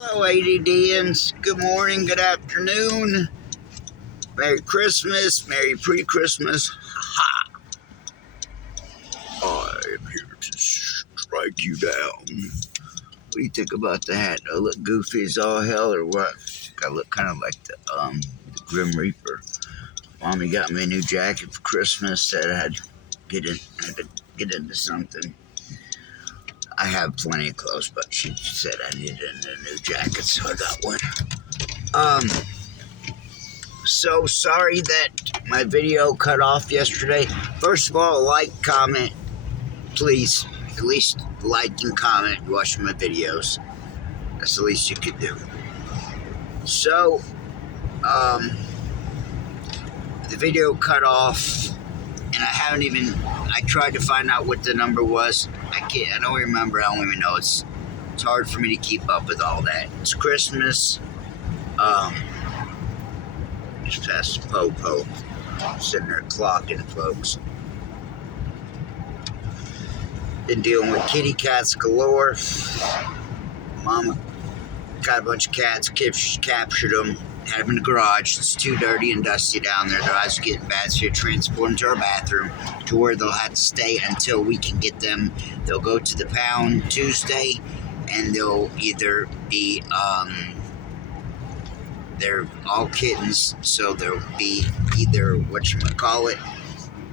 Hello, ADDians. Good morning, good afternoon. Merry Christmas, Merry Pre-Christmas. Ha! I am here to strike you down. What do you think about the hat? Do I look goofy as all hell or what? I look kind of like the Grim Reaper. Mommy got me a new jacket for Christmas. Said I had to get into something. I have plenty of clothes, but she said I needed a new jacket, so I got one. So sorry that my video cut off yesterday. First of all, like, comment, please. At least like and comment and watch my videos. That's the least you could do. So, the video cut off, and I tried to find out what the number was. I don't remember. I don't even know. It's hard for me to keep up with all that. It's Christmas. Just past the po-po. Sitting there clocking, folks. Been dealing with kitty cats galore. Mama got a bunch of cats, captured them, had them in the garage. It's too dirty and dusty down there. Their eyes are getting bad, so you transport them to our bathroom to where they'll have to stay until we can get them. They'll go to the pound Tuesday, and they'll either be, they're all kittens, so they'll be either,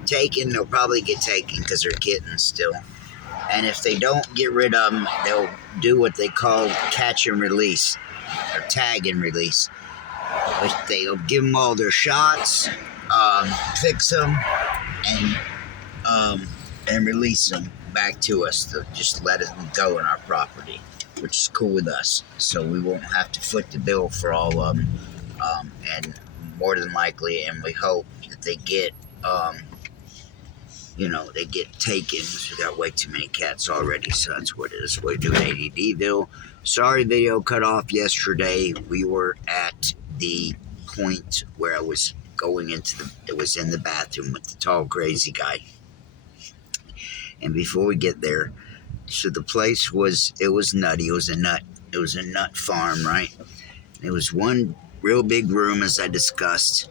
taken. They'll probably get taken because they're kittens still. And if they don't get rid of them, they'll do what they call catch and release, or tag and release. But they'll give them all their shots, fix them, and release them back to us. They'll just let them go on our property, which is cool with us. So we won't have to foot the bill for all of them. And more than likely, and we hope that they get, they get taken. We got way too many cats already, so that's what it is. We're doing ADDville. Sorry, video cut off yesterday. We were at the point where I was going it was in the bathroom with the tall, crazy guy. And before we get there, so the place was nutty. It was a nut farm, right? It was one real big room, as I discussed,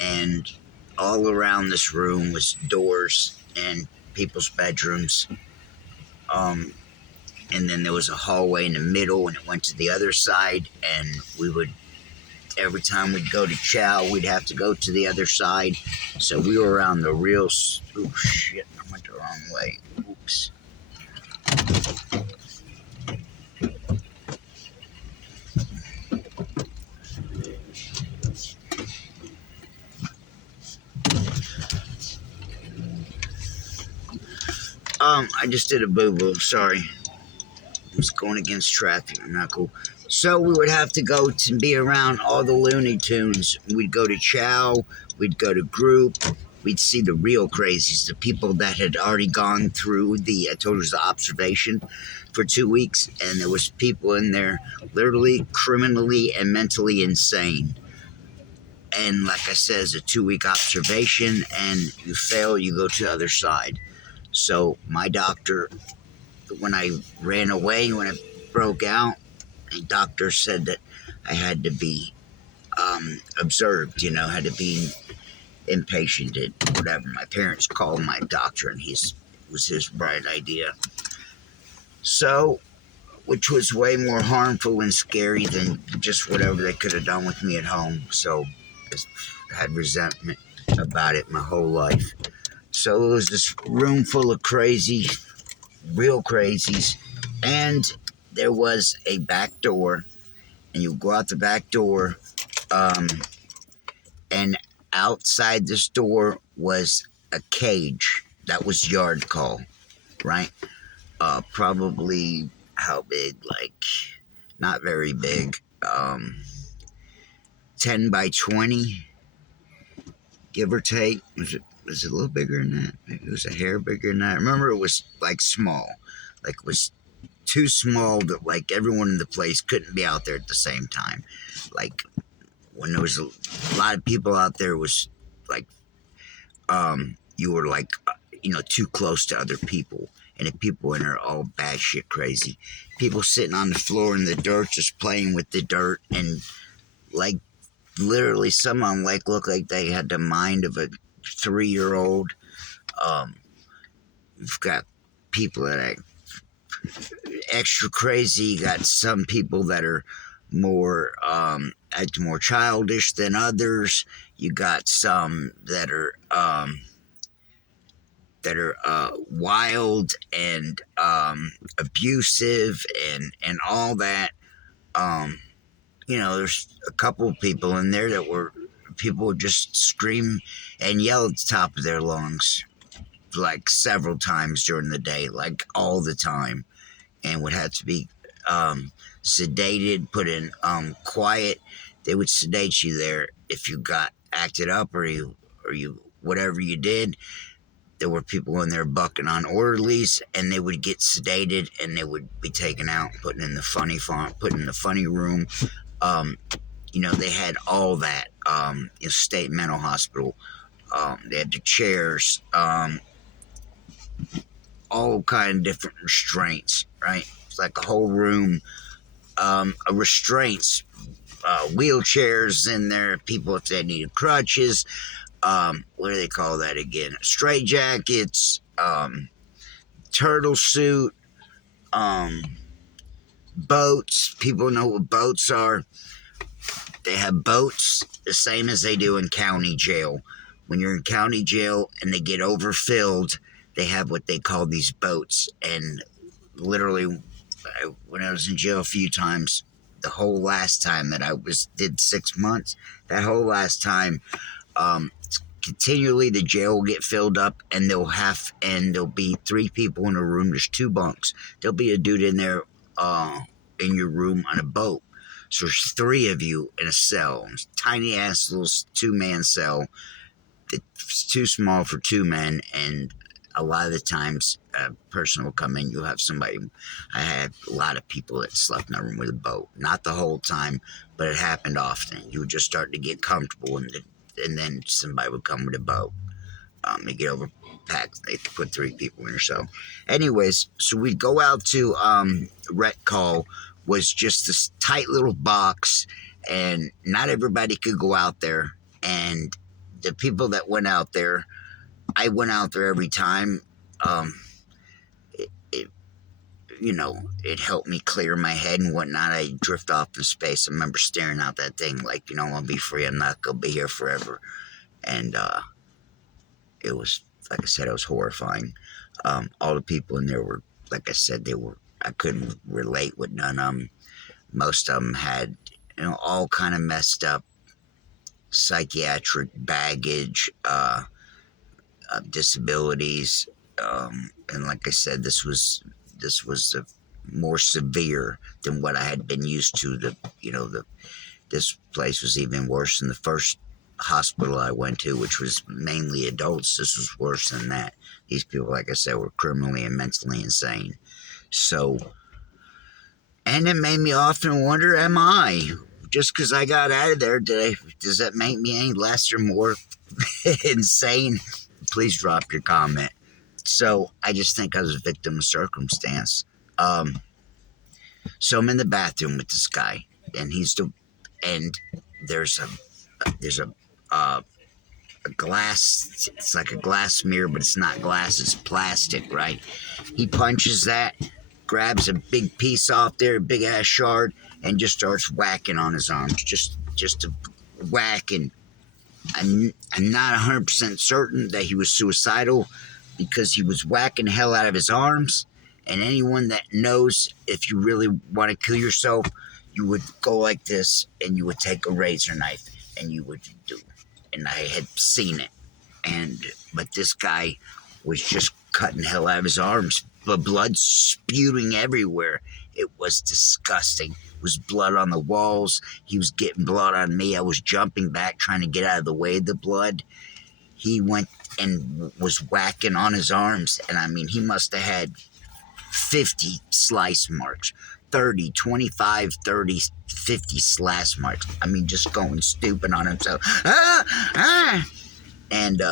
and all around this room was doors and people's bedrooms. And then there was a hallway in the middle, and it went to the other side, and every time we'd go to chow, we'd have to go to the other side. So we were around the real, oh shit, I went the wrong way. Oops. I just did a boo-boo, sorry. I was going against traffic, not cool. So we would have to go to be around all the Looney Tunes. We'd go to chow, we'd go to group, we'd see the real crazies, the people that had already gone through I told you it was the observation for 2 weeks, and there was people in there literally criminally and mentally insane. And like I said, it's a 2-week observation, and you fail, you go to the other side. So my doctor, when I ran away, when I broke out, the doctor said that I had to be observed, had to be inpatiented, whatever. My parents called my doctor, and it was his bright idea. So, which was way more harmful and scary than just whatever they could have done with me at home. So, I had resentment about it my whole life. So it was this room full of real crazies, and there was a back door, and you go out the back door, and outside this door was a cage. That was yard call, right? Probably how big? Like, not very big. 10 by 20, give or take. Was it a little bigger than that? Maybe it was a hair bigger than that. I remember it was like small. Like it was too small that like everyone in the place couldn't be out there at the same time. Like when there was a lot of people out there, it was like you were like too close to other people, and the people in there are all batshit crazy. People sitting on the floor in the dirt, just playing with the dirt, and like literally, some of them like look like they had the mind of a 3-year-old. You've got people that are extra crazy. You got some people that are more act more childish than others. You got some that are wild and abusive and all that. There's a couple of people in there that were people would just scream and yell at the top of their lungs like several times during the day, like all the time, and would have to be sedated, put in quiet. They would sedate you there if you got acted up or you whatever you did. There were people in there bucking on orderlies, and they would get sedated, and they would be taken out, put in the funny room. They had all that. State mental hospital. They had the chairs. All kind of different restraints. Right? It's like a whole room. Restraints. Wheelchairs in there. People if they needed crutches. What do they call that again? Straight jackets, turtle suit, boats. People know what boats are. They have boats the same as they do in county jail. When you're in county jail and they get overfilled, they have what they call these boats. And literally, when I was in jail a few times, the whole last time that I did 6 months, that whole last time, continually the jail will get filled up, and there'll be 3 people in a room. There's 2 bunks. There'll be a dude in there in your room on a boat. So there's 3 of you in a cell, tiny ass little 2-man cell. It's too small for 2 men, and a lot of the times a person will come in. You'll have somebody. I had a lot of people that slept in a room with a boat. Not the whole time, but it happened often. You would just start to get comfortable, and then somebody would come with a boat. They get overpacked. They put 3 people in there. So, anyways, so we'd go out to rec call. Was just this tight little box, and not everybody could go out there. And the people that went out there, I went out there every time. It helped me clear my head and whatnot. I drift off in space. I remember staring out that thing like, I'll be free. I'm not going to be here forever. And it was, like I said, it was horrifying. All the people in there were, like I said, I couldn't relate with none of them. Most of them had, all kind of messed up psychiatric baggage, disabilities. And like I said, this was more severe than what I had been used to. This place was even worse than the first hospital I went to, which was mainly adults. This was worse than that. These people, like I said, were criminally and mentally insane. So, and it made me often wonder, am I? Just because I got out of there, does that make me any less or more insane? Please drop your comment. So, I just think I was a victim of circumstance. So I'm in the bathroom with this guy, and there's a glass. It's like a glass mirror, but it's not glass. It's plastic, right? He punches that, grabs a big piece off there, a big ass shard, and just starts whacking on his arms, just to whack. And I'm not 100% certain that he was suicidal, because he was whacking the hell out of his arms. And anyone that knows, if you really want to kill yourself, you would go like this, and you would take a razor knife, and you would do. And I had seen it, but this guy was just cutting the hell out of his arms, but blood spewing everywhere. It was disgusting. It was blood on the walls. He was getting blood on me. I was jumping back, trying to get out of the way of the blood. He went and was whacking on his arms, and I mean, he must have had 50 slice marks, 30, 25, 30, 50 slash marks. I mean, just going stupid on himself. And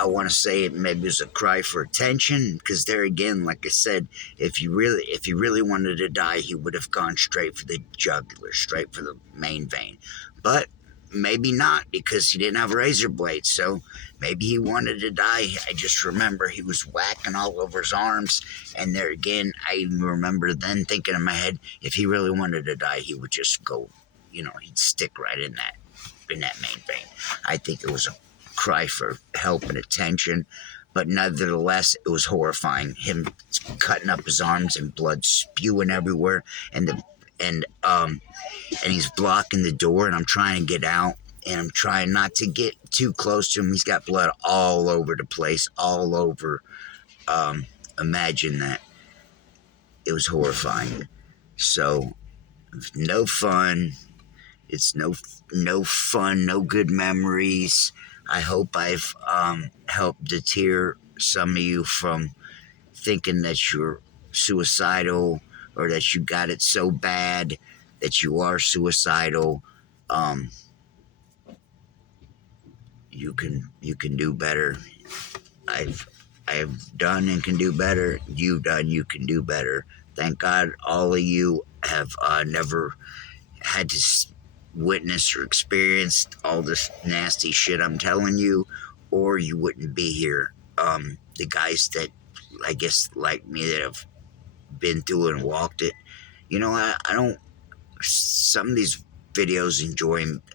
I want to say it maybe was a cry for attention, because there again, like I said, if he really wanted to die, he would have gone straight for the jugular, straight for the main vein. But maybe not, because he didn't have a razor blade, so maybe he wanted to die. I just remember he was whacking all over his arms, and there again, I even remember then thinking in my head, if he really wanted to die, he would just go, he'd stick right in that main vein. I think it was a cry for help and attention, but nevertheless, it was horrifying. Him cutting up his arms and blood spewing everywhere, and he's blocking the door, and I'm trying to get out, and I'm trying not to get too close to him. He's got blood all over the place, all over. Imagine that. It was horrifying. So, no fun. It's no fun, no good memories. I hope I've helped deter some of you from thinking that you're suicidal, or that you got it so bad that you are suicidal. You can do better. I've done and can do better. You've done, you can do better. Thank God all of you have never had to witness or experience all this nasty shit I'm telling you, or you wouldn't be here. The guys that, I guess, like me, that have been through it and walked it, I don't, some of these videos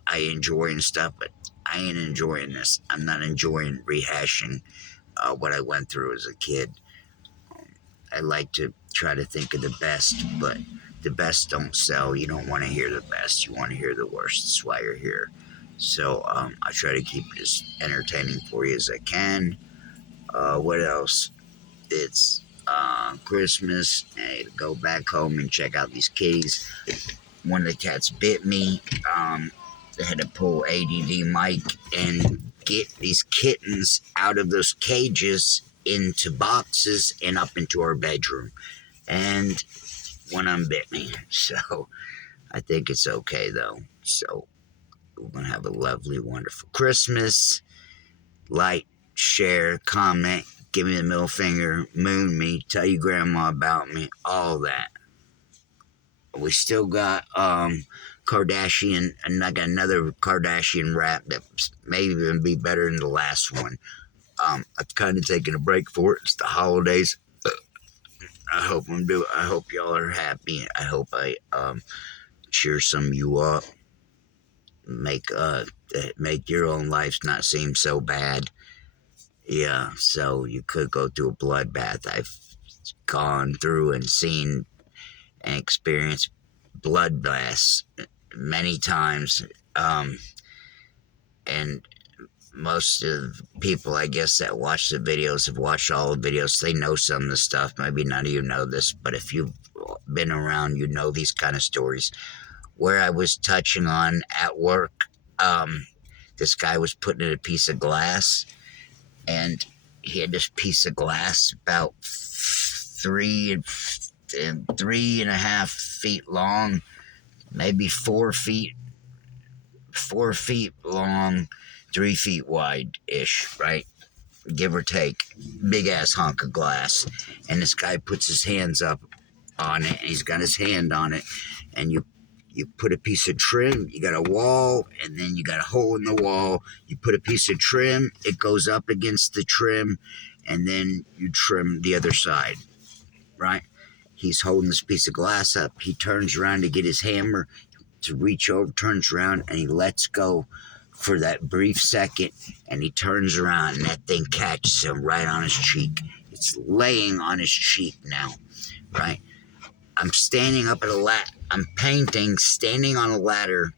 I enjoy and stuff, but I ain't enjoying this. I'm not enjoying rehashing what I went through as a kid. I like to try to think of the best, but the best don't sell. You don't want to hear the best. You want to hear the worst. That's why you're here. So I try to keep it as entertaining for you as I can. What else? It's Christmas. Hey, go back home and check out these kitties. One of the cats bit me. They had to pull ADD Mike and get these kittens out of those cages into boxes and up into our bedroom. And one of them bit me. So I think it's okay, though. So we're going to have a lovely, wonderful Christmas. Like, share, comment, give me the middle finger, moon me, tell your grandma about me, all that. We still got Kardashian, and I got another Kardashian rap that may even be better than the last one. I've kind of taken a break for it. It's the holidays. I hope y'all are happy. I hope I cheer some of you up. Make your own lives not seem so bad. Yeah, so you could go through a bloodbath. I've gone through and seen and experienced bloodbaths many times. And most of the people, I guess, that watch the videos have watched all the videos. They know some of the stuff. Maybe none of you know this, but if you've been around, you know these kind of stories. Where I was touching on at work, this guy was putting in a piece of glass, and he had this piece of glass about 3.5 feet long, maybe 4 feet long, 3 feet wide-ish, right? Give or take. Big ass hunk of glass. And this guy puts his hands up on it, and he's got his hand on it, and you put a piece of trim, you got a wall, and then you got a hole in the wall. You put a piece of trim, it goes up against the trim, and then you trim the other side, right? He's holding this piece of glass up. He turns around to get his hammer to reach over, turns around, and he lets go for that brief second, and he turns around, and that thing catches him right on his cheek. It's laying on his cheek now, right? I'm standing up at a ladder. I'm painting, standing on a ladder,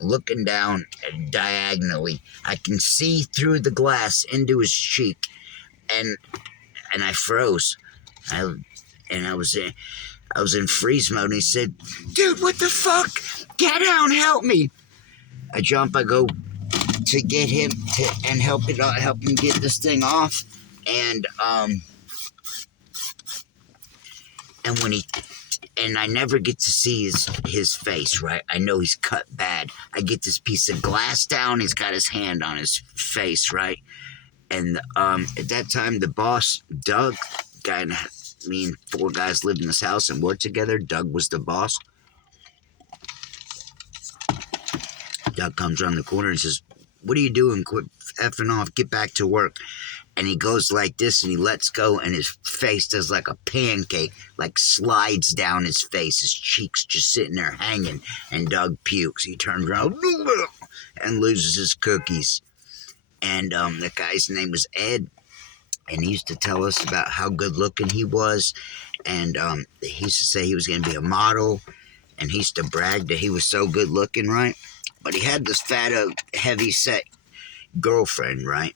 looking down diagonally. I can see through the glass into his cheek, and I froze. I was in freeze mode, and he said, "Dude, what the fuck? Get down, help me!" I jump. I go to get him and help him get this thing off, and I never get to see his face, right? I know he's cut bad. I get this piece of glass down. He's got his hand on his face, right? And at that time, the boss, Doug, guy, me and 4 guys lived in this house and worked together. Doug was the boss. Doug comes around the corner and says, "What are you doing? Quit effing off. Get back to work." And he goes like this, and he lets go, and his face does like a pancake, like slides down his face. His cheeks just sitting there hanging, and Doug pukes. He turns around and loses his cookies. And the guy's name was Ed, and he used to tell us about how good looking he was. And he used to say he was going to be a model, and he used to brag that he was so good looking, right? But he had this fat, heavy set girlfriend, right?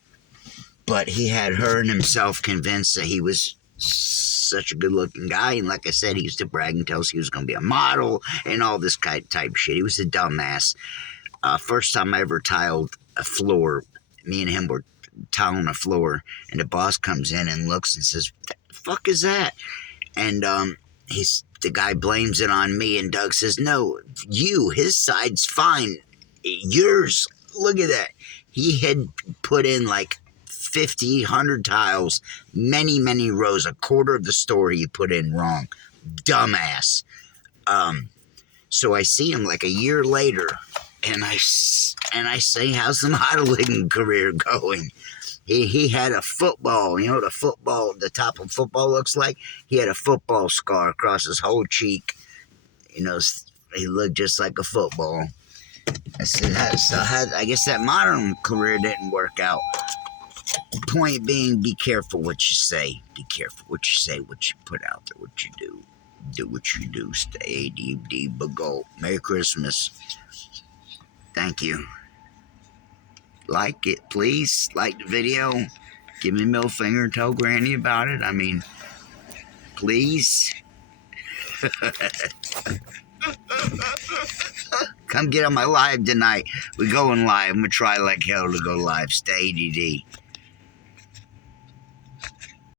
But he had her and himself convinced that he was such a good-looking guy. And like I said, he used to brag and tell us he was going to be a model and all this type of shit. He was a dumbass. First time I ever tiled a floor, me and him were tiling a floor, and the boss comes in and looks and says, "What the fuck is that?" And the guy blames it on me, and Doug says, "No, his side's fine. Yours, look at that." He had put in like 50, 100 tiles, many rows, a quarter of the story he put in wrong. Dumbass. So I see him like a year later, and I say, "How's the modeling career going?" He had a football, you know what the top of football looks like? He had a football scar across his whole cheek. You know, he looked just like a football. I said, I guess that modern career didn't work out. Point being, be careful what you say. Be careful what you say, what you put out there, what you do. Do what you do. Stay deep, but go. Merry Christmas. Thank you. Like it, please. Like the video. Give me a middle finger and tell Granny about it. I mean, please. Come get on my live tonight. We're going live. I'm going to try like hell to go live. Stay ADD.